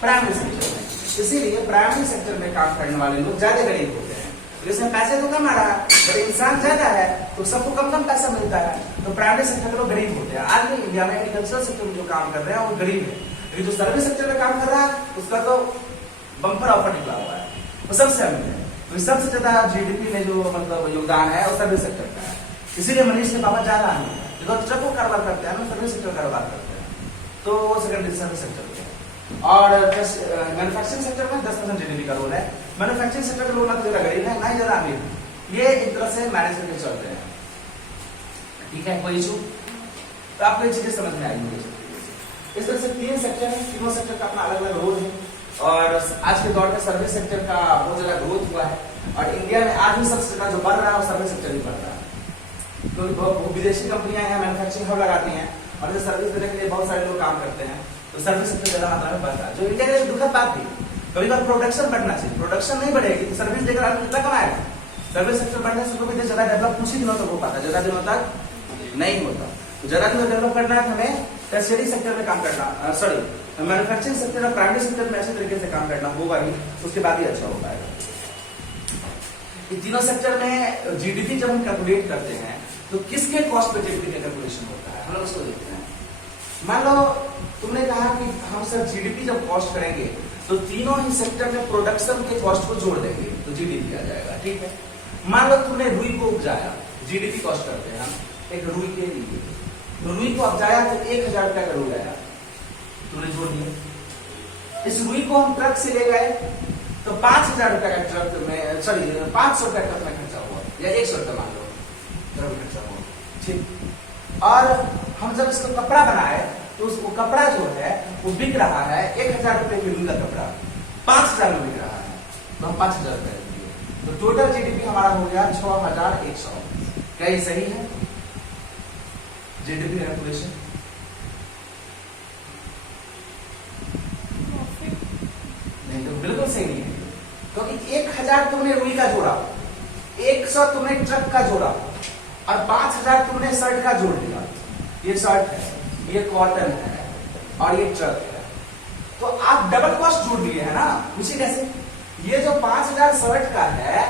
Primary sector में। इसीलिए primary sector में काम करने वाले लोग ज्यादा गरीब होते हैं। जिसमें पैसे तो कम आ रहा है बट इंसान ज्यादा है तो सबको कम कम पैसा मिलता है, तो प्राइमरी सेक्टर के लोग गरीब होते हैं। आज भी इंडिया में एग्रीकल्चर सेक्टर में जो काम कर रहे हैं वो गरीब है, लेकिन जो सर्विस सेक्टर में काम कर रहा है उसका तो बम्पर ऑफर निकला हुआ है, वो सबसे अमीर है। तो सबसे ज्यादा जीडीपी में जो मतलब योगदान है वो सर्विस सेक्टर का है। इसीलिए मनीष के पापा ज्यादा अमीर है, जो ट्रक को कारोबार करते हैं ना सर्विस सेक्टर कारोबार करते हैं, तो वो सेकेंडरी सर्विस सेक्टर में। और मैन्युफैक्चरिंग सेक्टर में 10% जीडीपी का रोल है। मैन्युफैक्चरिंग सेक्टर के लोग ना ज्यादा गरीब है ना ही ज्यादा अमीर है, ये एक तरह से मैनेज करके चलते हैं। ठीक है, कोई इशू? तो आपको ये चीजें समझ में आएंगी। इस तरह से 3 सेक्टर है, तीनों सेक्टर का अपना अलग अलग रोल है। और आज के दौर में सर्विस सेक्टर का बहुत ज्यादा ग्रोथ हुआ है और इंडिया में आज भी सबसे ज्यादा जो बढ़ रहा है वो सर्विस सेक्टर ही बढ़ रहा है, क्योंकि विदेशी कंपनियां यहाँ मैन्युफैक्चरिंग हब लगाती हैं और जो सर्विस देने के लिए बहुत सारे लोग काम करते हैं, तो सर्विस सेक्टर ज्यादा मात्रा में बढ़ रहा है। जो इंडिया के लिए दुखद बात थी, कभी कभी प्रोडक्शन बढ़ना चाहिए, प्रोडक्शन नहीं बढ़ेगी तो सर्विस देकर आदमी कितना कमाएगा। सर्विस सेक्टर बढ़ने से कोई देश ज्यादा डेवलप कुछ ही दिनों तक हो पाता, ज्यादा दिनों तक नहीं होता। तो ज्यादा दिनों डेवलप करना है हमें टर्शियरी सेक्टर में काम करना, सॉरी मैन्युफैक्चरिंग सेक्टर और प्राइमरी सेक्टर में अच्छे तरीके से काम करना होगा ही, उसके बाद ही अच्छा हो पाएगा। इन तीनों सेक्टर में जीडीपी जब हम कैलकुलेट करते हैं तो किसके कॉस्ट पे जीडीपी का कैलकुलेशन होता है, हम लोग उसको देखते हैं। मान लो तुमने कहा कि हम सर जीडीपी जब कॉस्ट करेंगे तो तीनों ही सेक्टर में प्रोडक्शन के कॉस्ट को जोड़ देंगे तो जीडीपी आ जाएगा। ठीक है, मान लो तुमने रुई को उपजाया, जीडीपी कॉस्ट करते हैं हम एक रुई के लिए, तो रुई को उपजाया तो 1000 रुपया का रुई आया, तुमने जोड़ दिया। इस रुई को हम ट्रक से ले गए तो 5000 रुपया का ट्रक में, सॉरी 500 रुपया ट्रक में खर्चा हुआ या 100 रुपया मान लो ट्रक में खर्चा हुआ। ठीक, और हम जब इसको कपड़ा बनाए तो उसको कपड़ा जो है वो बिक रहा है 1000 रुपए की रुई का कपड़ा 5000 में बिक रहा है, तो हम 5000 रुपए दिए, तो टोटल जीडीपी हमारा हो गया 6100। क्या ये सही है जीडीपी कैलकुलेशन? नहीं, तो बिल्कुल सही नहीं है, क्योंकि 1000 तुमने रुई का जोड़ा, 100 तुमने ट्रक का जोड़ा और 5000 तुमने शर्ट का जोड़ दिया। ये शर्ट है, ये कॉटन है और ये ट्रक है, तो आप डबल कॉस्ट जोड़ दिए है ना। पूछिए कैसे? ये जो 5000 शर्ट का है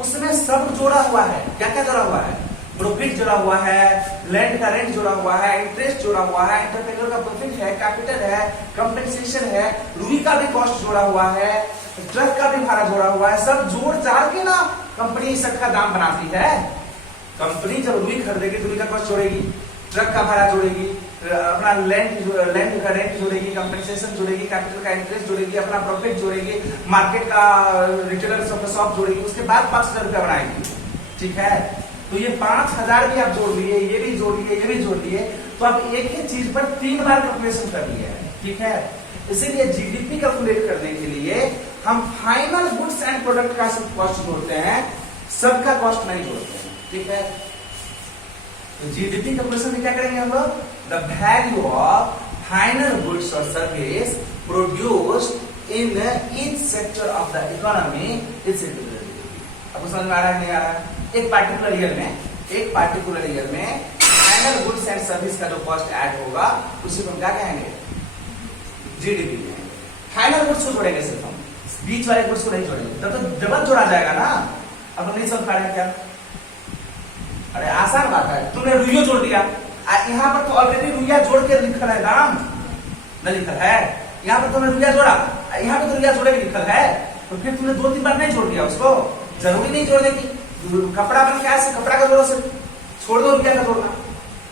उसमें सब जोड़ा हुआ है, क्या क्या जोड़ा हुआ है? प्रॉफिट जोड़ा हुआ है, लैंड का रेंट जोड़ा हुआ है, इंटरेस्ट जोड़ा हुआ है, एंटरप्रेन्योर का प्रॉफिट है, कैपिटल है, कंपेंसेशन है, रुई का भी कॉस्ट जोड़ा हुआ है, ट्रक का भी भाड़ा जोड़ा हुआ है। सब जोड़ जाड़ के ना कंपनी इस का दाम बनाती है। कंपनी जब रुई खरीदेगी तो रुई का कॉस्ट जोड़ेगी, ट्रक का भाड़ा जोड़ेगी, अपना लैंड का रेंट जोड़ेगी, कंपेंसेशन जोड़ेगी, कैपिटल का इंटरेस्ट जोड़ेगी, अपना प्रॉफिट जोड़ेगी, मार्केट का रिटेलर शॉप जोड़ेगी, उसके बाद 5000 रुपया बनाएगी। ठीक है, तो ये 5000 भी आप जोड़ लिए, ये भी जोड़ लिए, ये भी जोड़ लिए, तो आप एक ही चीज पर 3 बार कैलकुलेशन कर लिए हैं। ठीक है, इसीलिए जीडीपी कैलकुलेट करने के लिए हम फाइनल गुड्स एंड प्रोडक्ट का सब कॉस्ट जोड़ते हैं, सबका कॉस्ट नहीं जोड़ते हैं। ठीक है, तो जीडीपी कैलकुलेशन में क्या करेंगे हम लोग? The value of final goods और service produced in each sector of the economy is आपको समझ में आ रहा है नहीं आ रहा है? एक पार्टिकुलर ईयर में फाइनल गुड्स एंड सर्विस का जो कॉस्ट ऐड होगा उसी को हम क्या कहेंगे? जीडीपी में। फाइनल गुड्स को जोड़ेंगे सिर्फ हम, बीच वाले गुड्स को नहीं जोड़ेंगे, तब तो डबल जोड़ा जाएगा ना। अब नहीं समझ पा रहे हैं क्या? अरे आसान बात है, तुमने रुइया जोड़ दिया, यहाँ पर तो ऑलरेडी रुइया जोड़ के लिखल है दाम, न लिखल है। यहाँ पर तुमने रुइया जोड़ा, यहाँ पर तो रुइया जोड़े लिखल है, तो फिर तुमने 2-3 बार नहीं जोड़ दिया उसको, जरूरी नहीं जोड़ने की। कपड़ा बन क्या है, कपड़ा का जोड़ो सिर्फ, छोड़ दो रुइया का जोड़ना,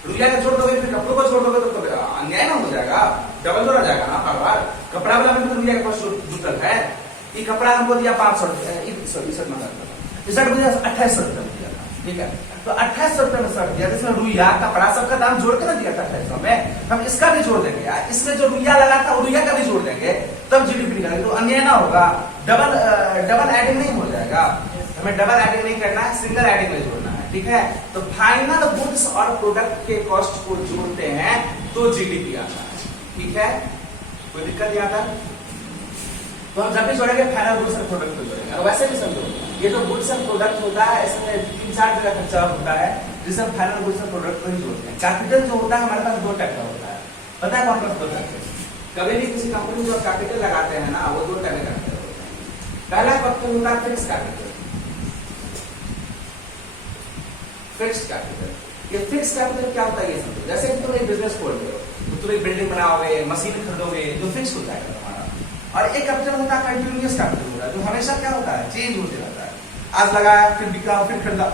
रुइया का जोड़ दोगे फिर कपड़ों को जोड़ दोगे तो अन्याय ना हो जाएगा, डबल जोड़ा जाएगा ना बार बार। कपड़ा वाला में तो रुइया का जुटल है, ये कपड़ा हमको दिया 500 रुपए, शर्ट मुझे 2800 रुपए दिया था। ठीक है, तो 2800 रुपए में शर्ट दिया, जिसमें रुइया कपड़ा सबका दाम जोड़ के ना दिया था 2800 में, हम इसका भी जोड़ देंगे यार, इसमें जो रुइया लगा था वो रुइया का भी जोड़ देंगे, तब जीडीपी निकालेंगे, तो अन्याय ना होगा, डबल एडिंग नहीं हो जाएगा। हमें डबल एडिंग नहीं करना है, सिंगल एडिंग में जोड़ना है। ठीक है, तो फाइनल गुड्स और प्रोडक्ट के कॉस्ट को जोड़ते हैं तो जीडीपी आता है। ठीक है, कोई दिक्कत नहीं आता? तो हम जब भी जोड़ेंगे फाइनल गुड्स एंड प्रोडक्ट को जोड़ेंगे। और वैसे भी समझो, ये जो गुड्स एंड प्रोडक्ट होता है इसमें 3-4 जगह खर्चा होता है, जिसे हम फाइनल गुड्स एंड प्रोडक्ट को ही जोड़ते हैं। कैपिटल जो होता है हमारे पास 2 टाइप का होता है, पता है कौन कौन 2 टाइप के? कभी भी किसी कंपनी में जो कैपिटल लगाते हैं ना, वो दो तरह के कैपिटल होते हैं। पहला कैपिटल होता है फिक्स कैपिटल। फिक्स कैपिटल, ये फिक्स कैपिटल क्या होता है ये समझो। जैसे कि तुम एक बिजनेस खोल रहे हो, तो तुम एक बिल्डिंग बनाओगे, मशीन खरीदोगे, जो फिक्स होता है तुम्हारा। और एक कैपिटल होता है कंटिन्यूअस कैपिटल होता है, जो हमेशा क्या होता है, चेंज होते रहता है। आज लगाया, फिर बिका, फिर खरीदा,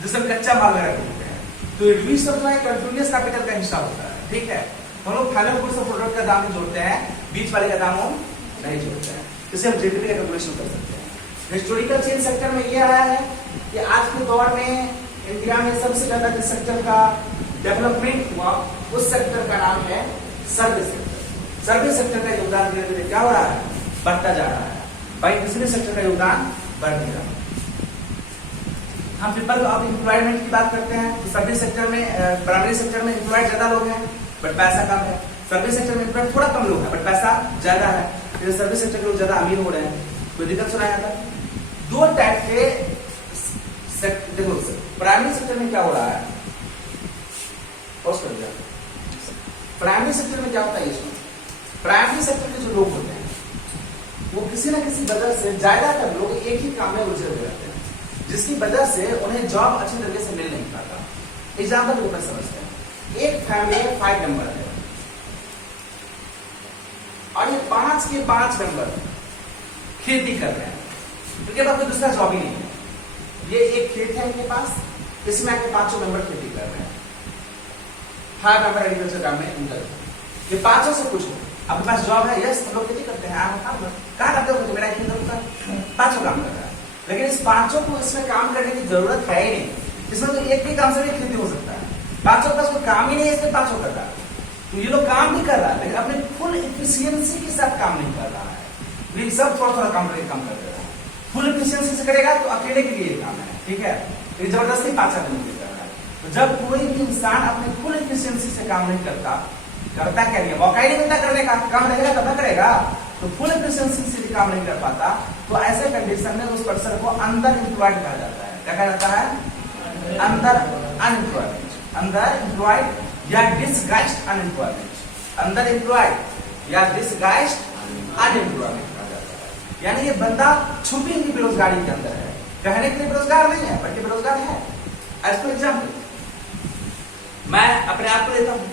जिसमें कच्चा माल वगैरह होते हैं। तो ये सब जो है कंटिन्यूअस कैपिटल का हिस्सा होता है, ठीक है। हम लोग फाइनल गुड्स और प्रोडक्ट का दाम जोड़ते हैं, बीच वाले का दाम हम नहीं जोड़ते हैं। इसे हम जीडीपी का कैलकुलेशन कर सकते हैं। हिस्टोरिकल चेंज सेक्टर में ये आया है कि आज के दौर में इंडिया में सबसे ज्यादा जिस सेक्टर का डेवलपमेंट हुआ, उस सेक्टर का नाम है सर्विस सेक्टर। सर्विस सेक्टर का योगदान धीरे धीरे क्या हो रहा है, बढ़ता जा रहा है। भाई बिजनेस सेक्टर का योगदान बढ़ नहीं रहा। हम पीपल ऑफ एम्प्लॉयमेंट की बात करते हैं तो सर्विस सेक्टर में, प्राइमरी सेक्टर में एम्प्लॉय ज्यादा लोग हैं बट पैसा कम है। सर्विस सेक्टर में एम्प्लॉय थोड़ा कम लोग हैं बट पैसा ज्यादा है। तो सर्विस सेक्टर के लोग ज्यादा अमीर हो रहे हैं। कोई दिक्कत सुनाया था? दो टाइप के देखो, प्राइमरी सेक्टर में क्या हो रहा है, प्राइमरी सेक्टर में क्या होता है, इसमें प्राइमरी सेक्टर के जो लोग होते हैं वो किसी ना किसी वजह से, ज्यादातर लोग एक ही काम में उलझे हुए रहते हैं, जिसकी वजह से उन्हें जॉब अच्छी तरीके से मिल नहीं पाता। एग्जाम्पल के ऊपर समझते हैं। एक फैमिली में 5 मेंबर है और ये 5 के 5 मेंबर खेती कर रहे हैं, उनके पास कोई दूसरा जॉब ही नहीं है। ये एक खेत है इनके पास, इसमें आके 5 मेंबर खेती कर रहे हैं। 5 मेंबर एग्रीकल्चर काम में इंटर। ये 5 से पूछो आपके पास जॉब है? यस, हम लोग खेती करते हैं। आप कहाँ करते हो? मेरा खेती होता 5 काम कर रहा है, लेकिन इस 5 को इसमें काम करने की जरूरत है ही नहीं। इसमें तो एक भी काम से भी खेती हो सकता है। 5 के पास कोई काम ही नहीं है, इसमें 5 कर रहा है। तो ये लोग काम भी कर रहा है, लेकिन अपने फुल एफिशिएंसी के साथ काम नहीं कर रहा है। ये सब थोड़ा थोड़ा काम करके काम कर रहा है। फुल एफिशिएंसी से करेगा तो अकेले के लिए काम है, ठीक है। ये जबरदस्ती 5 आदमी कर रहा है। तो जब कोई भी इंसान अपने फुल एफिशिएंसी से काम नहीं करता क्या नहीं, मौका ही नहीं मिलता करने का, काम रहेगा तब ना करेगा। तो फुल एफिशिएंसी से काम नहीं कर पाता, तो ऐसे कंडीशन में उस पर्सन को अंडर एम्प्लॉयड कहा जाता है। क्या कहा जाता है? अंडर अनएम्प्लॉयमेंट, अंडर एम्प्लॉयड या डिसगाइज्ड अनएम्प्लॉयमेंट। अंडर एम्प्लॉयड या डिसगाइज्ड अनएम्प्लॉयमेंट कहा जाता है। यानी ये बंदा छुपी हुई बेरोजगारी के अंदर है, कहने के लिए बेरोजगार नहीं है बल्कि बेरोजगार है। एज फॉर एग्जाम्पल, मैं अपने आप को लेता हूं,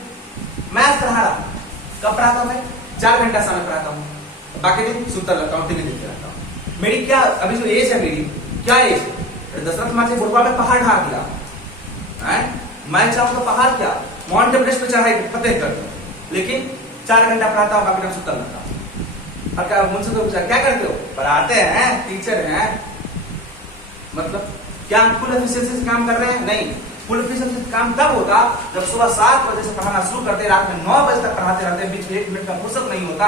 मैथ पढ़ा रहा, कब पढ़ाता हूं मैं? 4 घंटा समय पढ़ाता हूं, बाकी दिन सुनता रहता हूं, टीवी देखते रहता हूं। मेरी क्या अभी जो एज है, मेरी क्या एज है? दशरथ माचे बुढ़वा में पहाड़ ढा दिया है। मैं चाहूँ तो पहाड़ क्या माउंट एवरेस्ट पे चढ़ाई फतेह कर दूं, लेकिन 4 घंटा पढ़ाता हूं, बाकी दिन सुनता रहता हूं। और क्या मुझसे तो पूछा क्या करते हो? पढ़ाते हैं, टीचर हैं। मतलब क्या हम फुल एफिशिएंसी से काम कर रहे हैं? नहीं। फुल एफिशिएंसी से काम तब होगा जब सुबह 7 बजे से पढ़ाना शुरू करते, रात में 9 बजे तक पढ़ाते रहते, बीच में 1 मिनट का फुर्सत नहीं होता,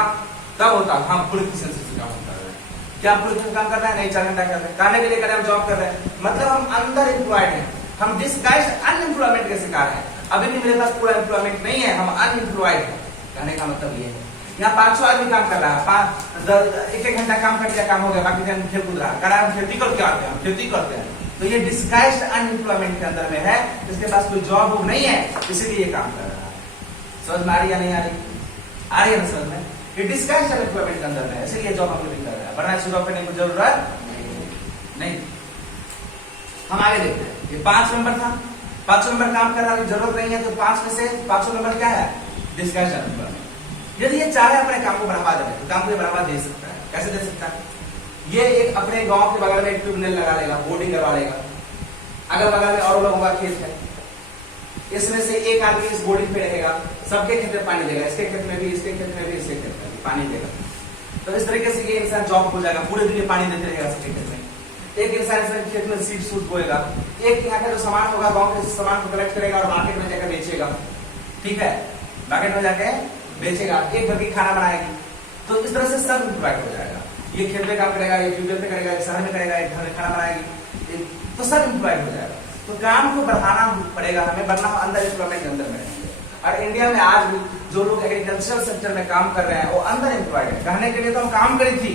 तब होता हम फुल एफिशिएंसी से काम कर रहे हैं। क्या फुल एफिशिएंसी काम कर रहे हैं? नहीं, 4 घंटा कर रहे हैं, खाने के लिए कर रहे हैं, हम जॉब कर रहे हैं। मतलब हम अंडर एम्प्लॉयड हैं, हम डिसगाइज्ड अनएम्प्लॉयमेंट के शिकार हैं। अभी भी मेरे पास पूरा एम्प्लॉयमेंट नहीं है, हम अनएम्प्लॉयड हैं। कहने का मतलब ये है, यहाँ 500 आदमी काम कर रहा है, 1-1 घंटा काम कर दिया, काम हो गया, बाकी दिन खेल कूद रहा है, हम खेती करके आते हैं, हम खेती करते हैं। तो ये डिसगाइज्ड अनएम्प्लॉयमेंट के अंदर में है, इसके पास कोई जॉब नहीं है, इसीलिए ये काम कर रहा है। समझ में आ रही या नहीं आ रही? आ रही है ना समझ में? ये डिसगाइज्ड अनएम्प्लॉयमेंट के अंदर है, इसीलिए जॉब हम नहीं कर रहा है, वरना इसे जॉब करने की जरूरत नहीं। हम आगे देखते हैं। ये 5 नंबर था, 5 नंबर काम कर रहा है, जरूरत नहीं है, तो 5 में से 5 नंबर क्या है? Disguised unemployment. यदि ये चाहे अपने काम को बढ़ावा दे तो काम को बढ़ावा दे सकता है। कैसे दे सकता है? ये एक अपने गांव के बगल में एक ट्यूबवेल लगा लेगा, बोर्डिंग करवा लेगा, अगल बगल में और लोगों का खेत है, इसमें से एक आदमी इस बोर्डिंग पे रहेगा, सबके खेत में पानी देगा, इसके खेत में भी, इसके खेत में भी, इसके खेत में भी पानी देगा। तो इस तरीके से ये इंसान जॉब हो जाएगा, पूरे दिन पानी देते रहेगा सबके खेत में। एक इंसान खेत में सीड सूट बोएगा, एक यहाँ का जो सामान होगा गाँव के सामान को कलेक्ट करेगा और मार्केट में जाकर बेचेगा, ठीक है, मार्केट में जाके बेचेगा, एक घर की खाना बनाएगी। तो इस तरह से सब इम्प्लॉयड हो जाएगा। ये खेत में काम करेगा, ये ट्यूबवेल पे करेगा, एक शहर में करेगा, एक घर में खाना बनाएगी, तो सब इम्प्लॉयड हो जाएगा। तो काम को बढ़ाना पड़ेगा हमें, वरना हम अंडर एम्प्लॉयमेंट के अंदर में रहेंगे। और इंडिया में आज भी जो लोग एग्रीकल्चरल सेक्टर में काम कर रहे हैं वो अंडर एम्प्लॉयड है। कहने के लिए तो हम काम करी थी,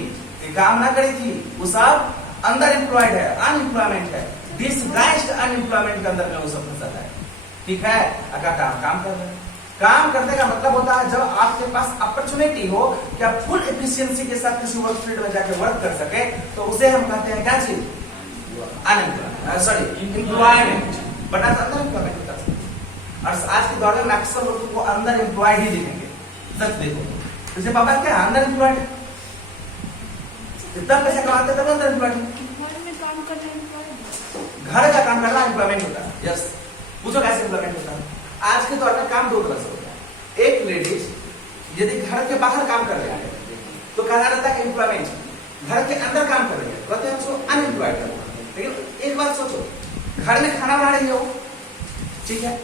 काम ना करी थी, वो सब अंडर एम्प्लॉयड है, अनएम्प्लॉयमेंट है, डिसगाइज्ड अनएम्प्लॉयमेंट के अंदर में वो सब फसल है, ठीक है। अगर काम कर रहे हैं, काम करने का मतलब होता है जब आपके पास अपॉर्चुनिटी हो कि आप फुल एफिशिएंसी के साथ किसी वर्क फील्ड में जाकर वर्क कर सके, तो उसे हम कहते हैं क्या चीज, अनएम्प्लॉयमेंट, सॉरी एम्प्लॉयमेंट, बट आज अंदर एम्प्लॉयमेंट होता है। और आज के दौर में मैक्सिमम लोग को अंदर एम्प्लॉयड ही दिखेंगे। सच देखो, तुझे पापा क्या अंदर एम्प्लॉयड, जितना पैसा कमाते तब अंदर एम्प्लॉयड, घर का काम करना एम्प्लॉयमेंट होता है। यस, पूछो कैसे एम्प्लॉयमेंट होता है। आज के दौर में काम दो तरह से होता है। एक लेडीज यदि घर के बाहर काम कर रही है तो कहा जाता है एम्प्लॉयमेंट, घर के अंदर काम कर रही है कहते हैं उसको अनएम्प्लॉयड करना। लेकिन एक बात सोचो, घर में खाना बना रही हो, ठीक है,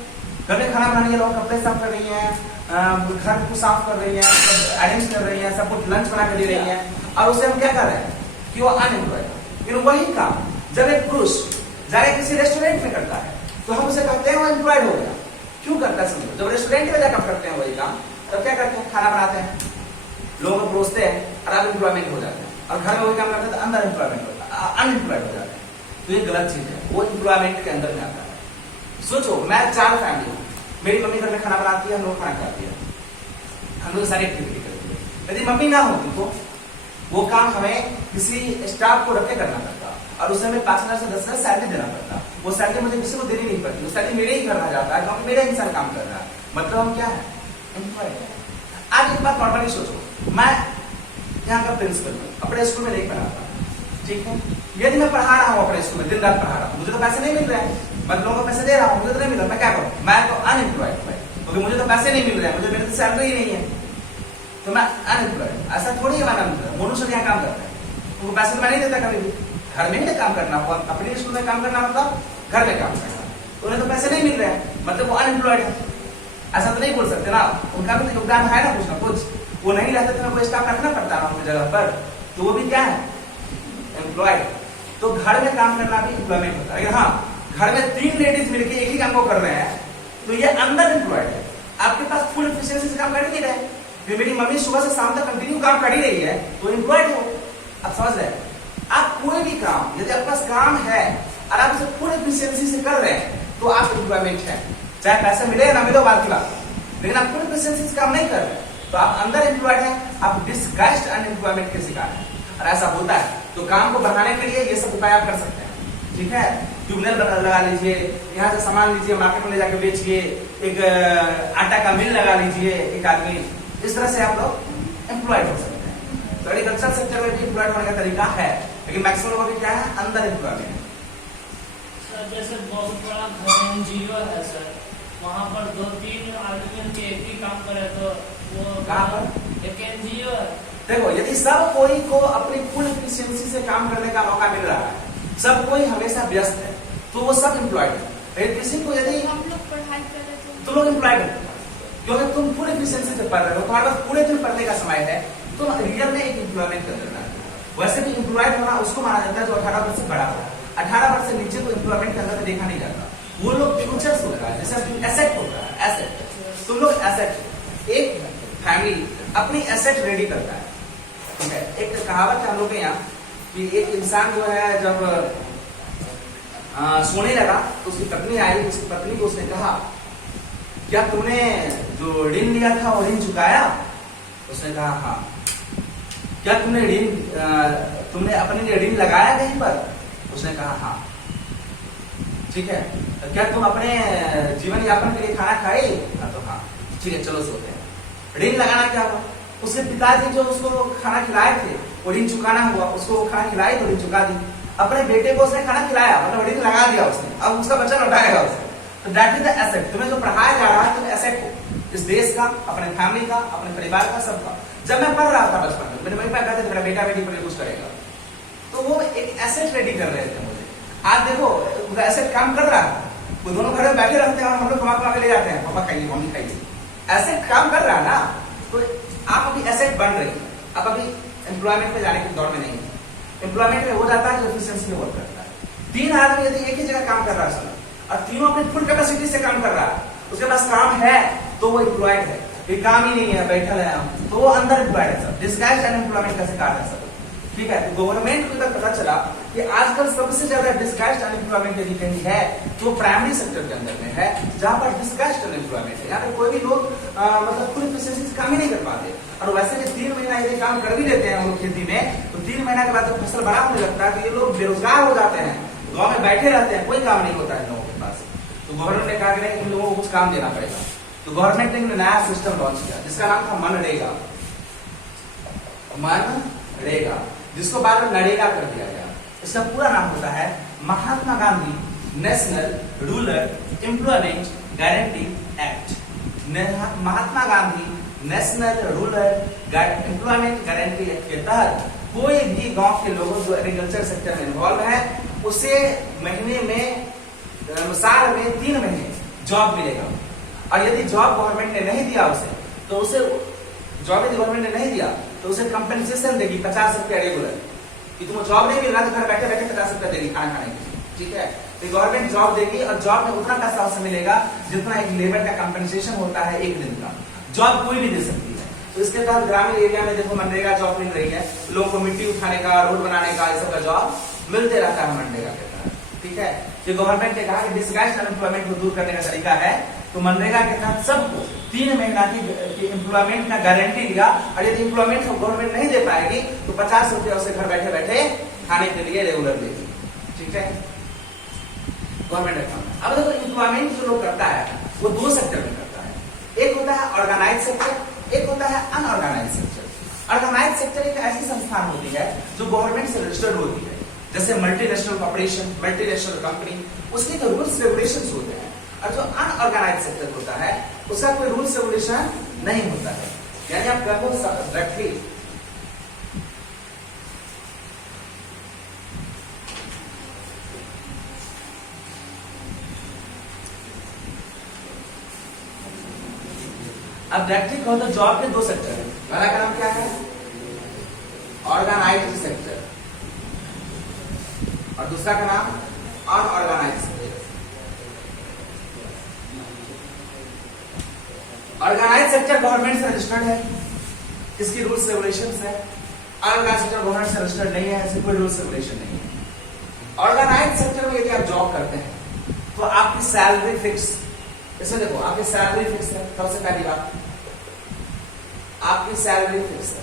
घर में खाना बना रही है, लोग कपड़े साफ कर रही है, घर को साफ कर रही है, सब अरेंज कर रही है, सब कुछ लंच बना कर दे रही है, और उसे हम क्या कर रहे हैं कि वो अनएम्प्लॉयड। लेकिन वही काम जब एक पुरुष जाके किसी रेस्टोरेंट में करता है तो हम उसे कहते हैं वो एम्प्लॉयड हो गया। क्यों करता है समझो, जब रेस्टोरेंट में जाकर करते हैं वही काम, तब क्या करते हैं, खाना बनाते हैं, लोगों को परोसते हैं, और आप एम्प्लॉयमेंट हो जाते हैं। और घर में वही काम करते हैं तो अंदर एम्प्लॉयमेंट होता है, अनएम्प्लॉयड हो जाते हैं। तो ये गलत चीज है, वो एम्प्लॉयमेंट के अंदर में आता है। सोचो, मैं 4 फैमिली हूँ, मेरी मम्मी घर में खाना बनाती है, हम लोग खाना खाती है, हम लोग सारी एक्टिविटी करती है। यदि मम्मी ना होती तो वो काम हमें किसी स्टाफ को रख के करना पड़ता, और उसे हमें 5,000 से 10,000 सैलरी देना पड़ता। वो सैलरी मुझे किसी को देनी नहीं पड़ती, वो सैलरी मेरे ही करना जाता है क्योंकि मेरा इंसान काम कर रहा है, मतलब हम क्या है, एम्प्लॉयड है। आज एक बात नॉर्मली सोचो, मैं यहाँ का प्रिंसिपल हूँ, अपने स्कूल में नहीं पढ़ाता, ठीक है, यदि मैं पढ़ा रहा हूँ अपने स्कूल में, दिन रात पढ़ा रहा हूँ, मुझे तो पैसे नहीं मिल रहे हैं, मैं लोगों को पैसे दे रहा हूँ, मुझे तो नहीं मिल रहा, मैं क्या करूँ, मैं तो अनएम्प्लॉयड हूँ, क्योंकि मुझे तो पैसे नहीं मिल रहे हैं, मुझे मेरी तो सैलरी ही नहीं है, तो मैं अनएम्प्लॉयड। ऐसा थोड़ी है मैं मनुष्य यहाँ काम करता है, उनको पैसे तो मैं नहीं देता कभी भी, घर में ही काम करना होगा, अपने स्कूल में काम करना होगा, घर में काम करना, तो उन्हें तो पैसे नहीं मिल रहे हैं, मतलब वो अनएम्प्लॉयड है। ऐसा तो नहीं बोल सकते ना, उनका भी तो योगदान है ना कुछ ना कुछ, वो नहीं रहते तो कोई स्टाफ रखना पड़ता है उनकी जगह पर, तो वो भी क्या है, एम्प्लॉयड। तो घर में काम करना भी एम्प्लॉयमेंट होता है। अगर हाँ घर में 3 लेडीज मिलकर एक ही काम को कर रहे हैं तो ये अंदर एम्प्लॉयड है, आपके पास फुल एफिशिएंसी से काम कर नहीं रहे। फिर मेरी मम्मी सुबह से शाम तक कंटिन्यू काम कर ही रही है तो एम्प्लॉयड हो। आप समझ रहे हैं, आप कोई भी काम यदि आपके पास काम है और आप उसे फुल एफिशिएंसी से कर रहे हैं तो आप एम्प्लॉयमेंट है, चाहे पैसा मिले या ना मिले बात की बात। लेकिन आप फुल एफिशिएंसी से काम नहीं कर रहे तो आप अंदर एम्प्लॉयड है, आप डिस्गाइज्ड अनएम्प्लॉयमेंट के शिकार है। और ऐसा होता है तो काम को बढ़ाने के लिए ये सब उपाय आप कर सकते हैं, ठीक है, ट्यूबवेल लगा लीजिए, यहाँ से सामान लीजिए, मार्केट में ले जाकर बेचिए, एक आटा का मिल लगा लीजिए एक आदमी, इस तरह से आप लोग एम्प्लॉयड हो सकते हैं। तो एग्रीकल्चर सेक्टर में भी एम्प्लॉयड होने का तरीका है, लेकिन मैक्सिमम लोगों की क्या है, अंदर एम्प्लॉयमेंट। जैसे बहुत बड़ा घर एनजीओ है सर, वहाँ पर 2-3 आदमी के एक ही काम करे तो वो कहाँ पर, एक एनजीओ है। देखो यदि सब कोई को अपनी फुल एफिशिएंसी से काम करने का मौका मिल रहा है, सब कोई हमेशा व्यस्त है, तो वो सब एम्प्लॉयड है। लेकिन किसी को यदि हम लोग पढ़ाई कर रहे थे तो लोग एम्प्लॉयड है, क्योंकि तुम फुल एफिशिएंसी से पढ़ रहे हो, तुम्हारे पास पूरे दिन पढ़ने का समय है, तो रियल में एक एम्प्लॉयमेंट कर रहा है। वैसे भी एम्प्लॉयड होना उसको माना जाता है जो 18 वर्ष से बड़ा हो। 18 वर्ष से नीचे को एम्प्लॉयमेंट के अंदर देखा नहीं जाता, वो लोग फ्यूचर्स होता है, जैसे एसेट होता है, एसेट तुम लोग एसेट, एक फैमिली अपनी एसेट रेडी करता है, ठीक है। एक कहावत है हम लोग के यहाँ कि एक इंसान जो है जब सोने लगा तो उसकी पत्नी आई, उसकी पत्नी को उसने कहा क्या तुमने जो ऋण लिया था वो ऋण चुकाया? उसने कहा हाँ। क्या तुमने अपने लिए ऋण लगाया कहीं पर? उसने कहा हाँ। ठीक है, क्या तुम अपने जीवन यापन के लिए खाना खाई? तो हाँ। ठीक है, चलो सोते हैं। ऋण लगाना क्या हुआ? उसके पिताजी जो उसको खाना खिलाए थे वो ऋण चुकाना हुआ, उसको खाना खिलाई तो ऋण चुका दी। अपने बेटे को उसने खाना खिलाया, मतलब ऋण लगा दिया उसने, अब उसका बच्चा लौटाएगा उसे। तो दैट इज द एसेट। तुम्हें जो पढ़ाया जा रहा है तुम एसेट हो, इस देश का, अपने फैमिली का, अपने परिवार का, सबका। जब मैं पढ़ रहा था बचपन में, मेरे मम्मी पापा कहते थे मेरा बेटा बेटी पर कुछ करेगा, तो वो एक एसेट रेडी कर रहे थे मुझे। आज देखो उनका एसेट काम कर रहा है, वो दोनों घर में बैठे रहते हैं और हम लोग कमा के ले जाते हैं, पापा खाइए मम्मी खाइए। एसेट काम कर रहा है ना, तो आप अभी एसेट बन रही है। आप अभी एम्प्लॉयमेंट में जाने के दौर में नहीं है। एम्प्लॉयमेंट में हो जाता है जो एफिशिएंसी में वर्क करता है। 3 आदमी यदि एक ही जगह काम कर रहा है और तीनों अपनी फुल कैपेसिटी से काम कर रहा है, उसके पास काम है तो वो एम्प्लॉयड है। ये काम ही नहीं है, बैठल है हम, तो वो अंदर एम्प्लॉयड है सब। डिस्गाइज्ड अनएम्प्लॉयमेंट का शिकार है सब। ठीक है। तो गवर्नमेंट को तक पता चला कि आजकल सबसे ज्यादा डिस्कस्ड अनएम्प्लॉयमेंट यदि कहीं है तो प्राइमरी सेक्टर के अंदर में है, जहां पर डिस्कस्ड अनएम्प्लॉयमेंट है। यहाँ पे कोई भी लोग मतलब पूरी प्रोसेस काम ही नहीं कर पाते। और वैसे भी 3 महीना यदि काम कर भी लेते हैं हम लोग खेती में, तो 3 महीना के बाद जब फसल बड़ा होने लगता है तो ये लोग बेरोजगार हो जाते हैं, गाँव में बैठे रहते हैं, कोई काम नहीं होता है इन लोगों के पास। तो गवर्नमेंट ने कहा कि इन लोगों को कुछ काम देना पड़ेगा। तो गवर्नमेंट ने नया सिस्टम लॉन्च किया जिसका नाम था मनरेगा, मनरेगा, जिसको बाद में नरेगा कर दिया गया। इसका पूरा नाम होता है Mahatma Gandhi national rural employment guarantee act. Mahatma Gandhi national rural employment guarantee act के तहत कोई भी गांव के लोगों जो एग्रीकल्चर सेक्टर में इन्वॉल्व है उसे महीने में साल में 3 महीने जॉब मिलेगा। और यदि जॉब गवर्नमेंट ने नहीं दिया तो उसे जॉब यदि गवर्नमेंट ने नहीं दिया तो उसे कंपनसेशन देगी 50 रुपया रेगुलर, कि तुमको जॉब नहीं मिल रहा तो घर बैठे बैठे 50 रुपया देगी खाना खाने के लिए, ठीक है। तो गवर्नमेंट जॉब देगी और जॉब में उतना पैसा उसे मिलेगा जितना एक लेबर का कंपनसेशन होता है 1 दिन का। जॉब कोई भी दे सकती है। तो इसके तहत ग्रामीण एरिया में देखो मनरेगा जॉब मिल रही है, लोगों को मिट्टी उठाने का, रोड बनाने का, इस सब का जॉब मिलते रहता है मनरेगा के तहत, ठीक है। तो गवर्नमेंट ने कहा कि डिस्गाइज्ड अनएम्प्लॉयमेंट को दूर करने का तरीका है, तो मनरेगा के तहत सबको 3 महीना की एम्प्लॉयमेंट का गारंटी दिया। और यदि एम्प्लॉयमेंट गवर्नमेंट नहीं दे पाएगी तो 50 रुपया उसे घर बैठे बैठे खाने के लिए रेगुलर देगी, ठीक है, गवर्नमेंट अकाउंट। अब देखो एम्प्लॉयमेंट जो लोग करता है वो 2 सेक्टर में करता है, एक होता है ऑर्गेनाइज सेक्टर, एक होता है अनऑर्गेनाइज सेक्टर। ऑर्गेनाइज सेक्टर एक ऐसी संस्थान होती है जो गवर्नमेंट से रजिस्टर्ड होती है, जैसे मल्टीनेशनल कॉर्पोरेशन, मल्टीनेशनल कंपनी, उसके जो रूल्स रेगुलेशंस होते हैं। और जो अनऑर्गेनाइज सेक्टर होता है उसका कोई रूल्स रेगुलेशन नहीं होता है। यानी आप कहो रखिए अब डायरेक्टली कहो तो जॉब के 2 सेक्टर है। पहला का नाम क्या है? ऑर्गेनाइज्ड सेक्टर, और दूसरा का नाम unorganised sector. Organised sector government से रजिस्टर्ड है, इसकी रूल्स रेगुलेशंस है। अनऑर्गेनाइज्ड सेक्टर गवर्नमेंट से रजिस्टर्ड नहीं है, इसकी कोई रूल्स रेगुलेशन नहीं है। ऑर्गेनाइज्ड सेक्टर में यदि आप जॉब करते हैं तो आपकी सैलरी फिक्स, इसमें देखो आपकी सैलरी फिक्स है, सबसे पहली बात आपकी सैलरी फिक्स है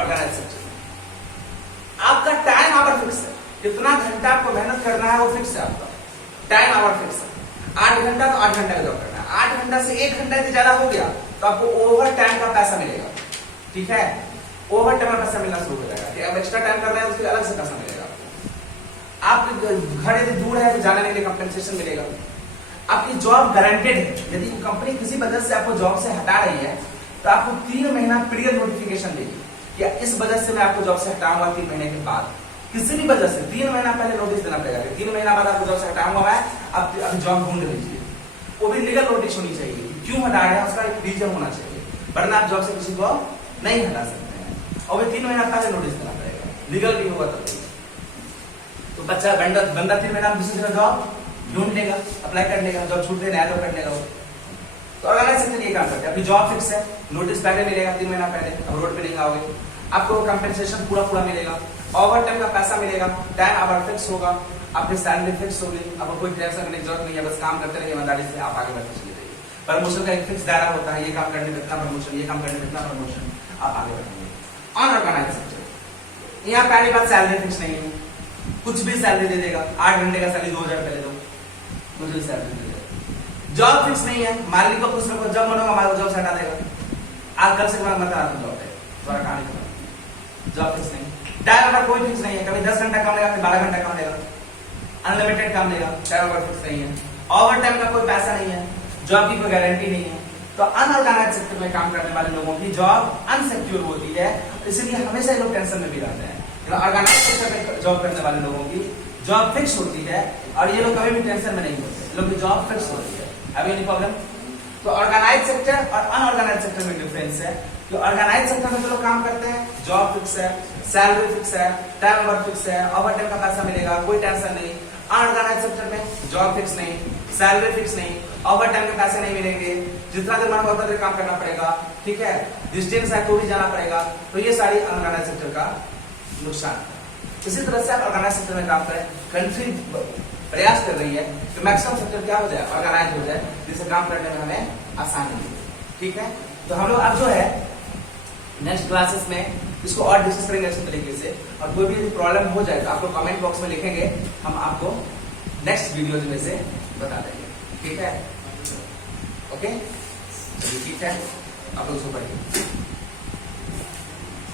ऑर्गेनाइज्ड सेक्टर में। आपका टाइम आवर फिक्स है, कितना घंटा आपको मेहनत करना है वो फिक्स है, आपका टाइम आवर फिक्स है। 8 घंटा तो 8 घंटा का जॉब करना है, 8 घंटा से 1 घंटा से ज्यादा हो गया तो आपको ओवर टाइम का पैसा मिलेगा, ठीक है। ओवर टाइम का पैसा मिलना शुरू हो जाएगा कि अब एक्स्ट्रा टाइम कर रहे हैं उसके अलग से पैसा मिलेगा। आप घर यदि दूर है तो जाने के लिए कंपनसेशन मिलेगा। आपकी जॉब गारंटेड है, यदि कंपनी किसी वजह से आपको जॉब से हटा रही है तो आपको 3 महीना पीरियड नोटिफिकेशन देगी कि इस वजह से मैं आपको जॉब से हटाऊंगा। 3 महीने के बाद किसी भी वजह से 3 महीना पहले नोटिस देना पड़ेगा कि 3 महीना बाद आपको जॉब से हटाऊंगा मैं, अब जॉब ढूंढ लीजिए। वो भी लीगल नोटिस होनी चाहिए, क्यों हटा रहे हैं उसका एक रीजन होना चाहिए, वरना आप जॉब से किसी को नहीं हटा सकते हैं। और 3 महीना पहले नोटिस देना पड़ेगा, लीगल भी होगा तब। तो बच्चा बंदा 3 महीना दूसरी जगह जॉब ढूंढ लेगा, अप्लाई कर लेगा, जॉब छूट देना है तो कर लेगा वो। तो ऑर्गेनाइज सेक्टर ये काम करते हैं, आपकी जॉब फिक्स है, नोटिस पहले मिलेगा 3 महीना पहले, अब रोड पे नहीं आओगे, आपको कंपनसेशन पूरा मिलेगा, ओवर टाइम का पैसा मिलेगा, टाइम आवर फिक्स होगा, आपकी सैलरी फिक्स होगी, आपको कोई टेंशन करने की जरूरत नहीं है, बस काम करते रहिए ईमानदारी से, आप आगे बढ़ते चलिए जाइए। प्रमोशन का एक फिक्स दायरा होता है, ये काम करने में इतना प्रमोशन, ये काम करने में इतना प्रमोशन, आप आगे बढ़ेंगे। अनऑर्गेनाइज सेक्टर, यहाँ पहली बात सैलरी फिक्स नहीं है, कुछ भी सैलरी दे देगा, 8 घंटे का सैलरी 2000 पहले दो, मुझे सैलरी दे देगा। जॉब फिक्स नहीं है, मालिक को कुछ ना जब मनोगा मालिक जॉब से हटा देगा। आज कल से मत करा जॉब है, थोड़ा कहानी जॉब फिक्स नहीं, टाइम पर कोई फिक्स नहीं है, कभी 10 घंटा काम लेगा, कभी 12 घंटा काम लेगा, अनलिमिटेड काम लेगा, टाइम पर फिक्स नहीं है। ओवर टाइम का कोई पैसा नहीं है, जॉब की कोई गारंटी नहीं है। तो अनऑर्गेनाइज सेक्टर में काम करने वाले लोगों की जॉब अनसिक्योर होती है, इसलिए हमेशा लोग टेंशन में भी रहते हैं। ऑर्गेनाइज सेक्टर में जॉब करने वाले लोगों की जॉब फिक्स होती है और ये लोग कभी भी टेंशन में नहीं होते, लोग की जॉब फिक्स होती है। अभी एनी प्रॉब्लम? तो ऑर्गेनाइज सेक्टर और अनऑर्गेनाइज सेक्टर में डिफरेंस है। जो ऑर्गेनाइज सेक्टर में जो लोग काम करते हैं, जॉब फिक्स है, सैलरी फिक्स है, टाइम ओवर फिक्स है, ओवर टाइम का पैसा मिलेगा, कोई टेंशन नहीं। अनऑर्गेनाइज सेक्टर में जॉब फिक्स नहीं, सैलरी फिक्स नहीं, ओवर टाइम के पैसे नहीं मिलेंगे, जितना देर मन होगा उतना देर काम करना पड़ेगा, ठीक है, डिस्टेंस है तो भी जाना पड़ेगा। तो ये सारी अनऑर्गेनाइज सेक्टर का नुकसान। इसी तरह से आप ऑर्गेनाइज सेक्टर में काम करें। कंट्री प्रयास कर रही है कि मैक्सिमम सेक्टर क्या हो जाए, ऑर्गेनाइज हो जाए, जिससे काम करने में हमें आसानी हो। ठीक है, तो हम लोग अब जो है नेक्स्ट क्लासेस में इसको और डिस्कस करेंगे अच्छे तरीके से, और कोई भी प्रॉब्लम हो जाए तो आप लोग कमेंट बॉक्स में लिखेंगे, हम आपको नेक्स्ट वीडियोज में से बता देंगे। ठीक है, ओके, चलिए ठीक है, आप लोग सो पढ़िए।